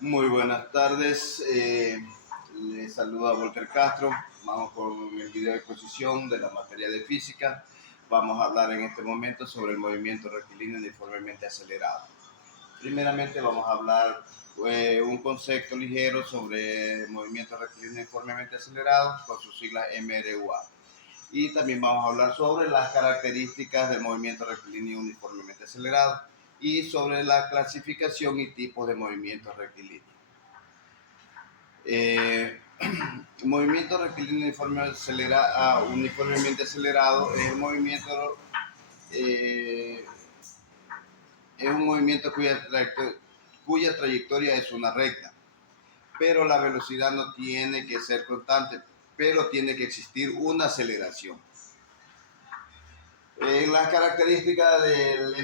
Muy buenas tardes, les saluda Walter Castro. Vamos con el video de exposición de la materia de física. Vamos a hablar en este momento sobre el movimiento rectilíneo uniformemente acelerado. Primeramente vamos a hablar un concepto ligero sobre el movimiento rectilíneo uniformemente acelerado con sus siglas MRUA. Y también vamos a hablar sobre las características del movimiento rectilíneo uniformemente acelerado y sobre la clasificación y tipos de movimientos rectilíneos. Movimiento rectilíneo uniformemente acelerado es un movimiento, cuya trayectoria es una recta, pero la velocidad no tiene que ser constante, pero tiene que existir una aceleración. Las características del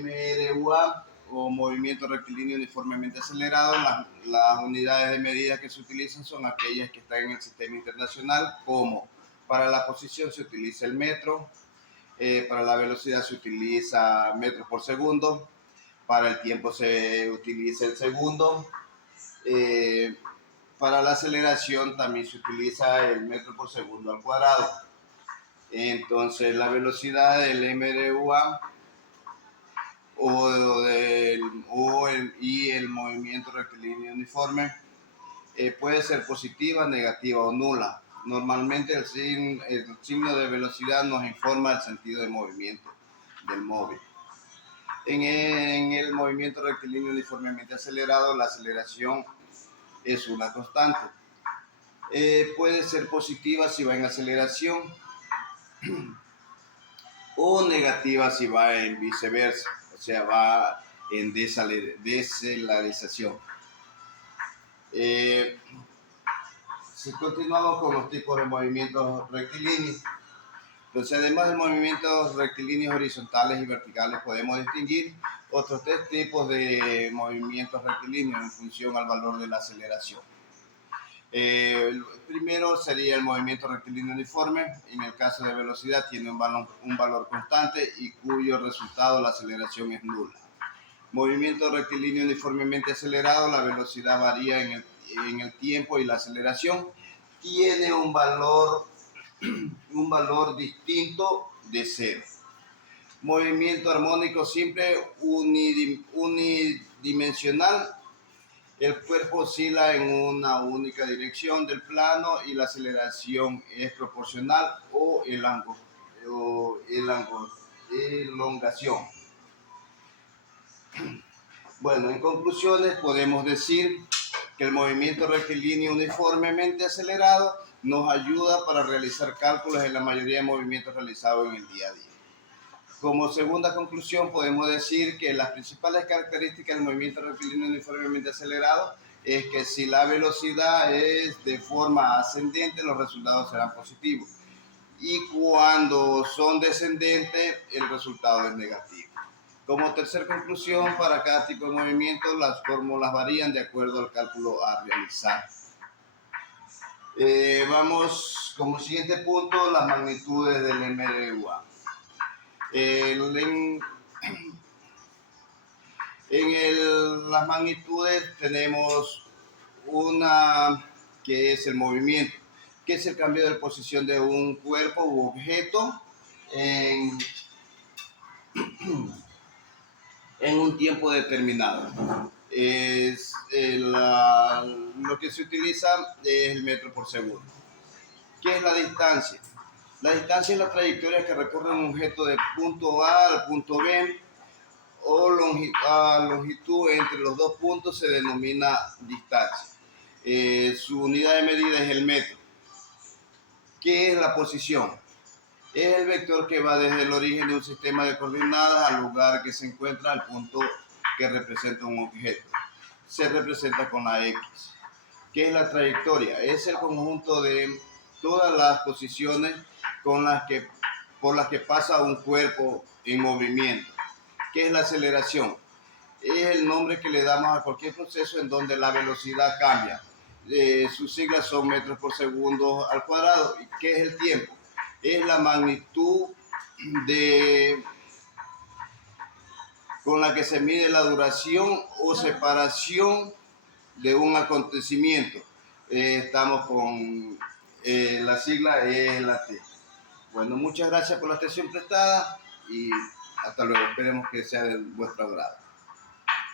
MRUA o movimiento rectilíneo uniformemente acelerado, las unidades de medida que se utilizan son aquellas que están en el sistema internacional, como para la posición se utiliza el metro, para la velocidad se utiliza metros por segundo, para el tiempo se utiliza el segundo, para la aceleración también se utiliza el metro por segundo al cuadrado. Entonces la velocidad del MRUA y el movimiento rectilíneo uniforme puede ser positiva, negativa o nula. Normalmente el signo de velocidad nos informa el sentido de movimiento del móvil. En el movimiento rectilíneo uniformemente acelerado, la aceleración es una constante. Puede ser positiva si va en aceleración o negativa si va en viceversa, o sea, va en decelerización. Si continuamos con los tipos de movimientos rectilíneos, entonces además de movimientos rectilíneos horizontales y verticales, podemos distinguir otros tres tipos de movimientos rectilíneos en función al valor de la aceleración. El primero sería el movimiento rectilíneo uniforme. En el caso de velocidad tiene un valor constante y cuyo resultado la aceleración es nula. Movimiento rectilíneo uniformemente acelerado, la velocidad varía en el tiempo y la aceleración tiene un valor distinto de cero. Movimiento armónico simple unidimensional. El cuerpo oscila en una única dirección del plano y la aceleración es proporcional o elongación. Bueno, en conclusiones podemos decir que el movimiento rectilíneo uniformemente acelerado nos ayuda para realizar cálculos en la mayoría de movimientos realizados en el día a día. Como segunda conclusión, podemos decir que las principales características del movimiento rectilíneo uniformemente acelerado es que si la velocidad es de forma ascendente, los resultados serán positivos. Y cuando son descendentes, el resultado es negativo. Como tercera conclusión, para cada tipo de movimiento, las fórmulas varían de acuerdo al cálculo a realizar. Vamos como siguiente punto, las magnitudes del MRUA. Las magnitudes tenemos una que es el movimiento, que es el cambio de posición de un cuerpo u objeto en un tiempo determinado. Lo que se utiliza es el metro por segundo. ¿Qué es la distancia? La distancia es la trayectoria que recorre un objeto de punto A al punto B o longitud entre los dos puntos se denomina distancia. Su unidad de medida es el metro. ¿Qué es la posición? Es el vector que va desde el origen de un sistema de coordenadas al lugar que se encuentra al punto que representa un objeto. Se representa con la X. ¿Qué es la trayectoria? Es el conjunto de todas las posiciones por las que pasa un cuerpo en movimiento. ¿Qué es la aceleración? Es el nombre que le damos a cualquier proceso en donde la velocidad cambia. Sus siglas son metros por segundo al cuadrado. ¿Y qué es el tiempo? Es la magnitud con la que se mide la duración o separación de un acontecimiento. Estamos con la sigla ELAT. Bueno, muchas gracias por la atención prestada y hasta luego. Esperemos que sea de vuestro agrado.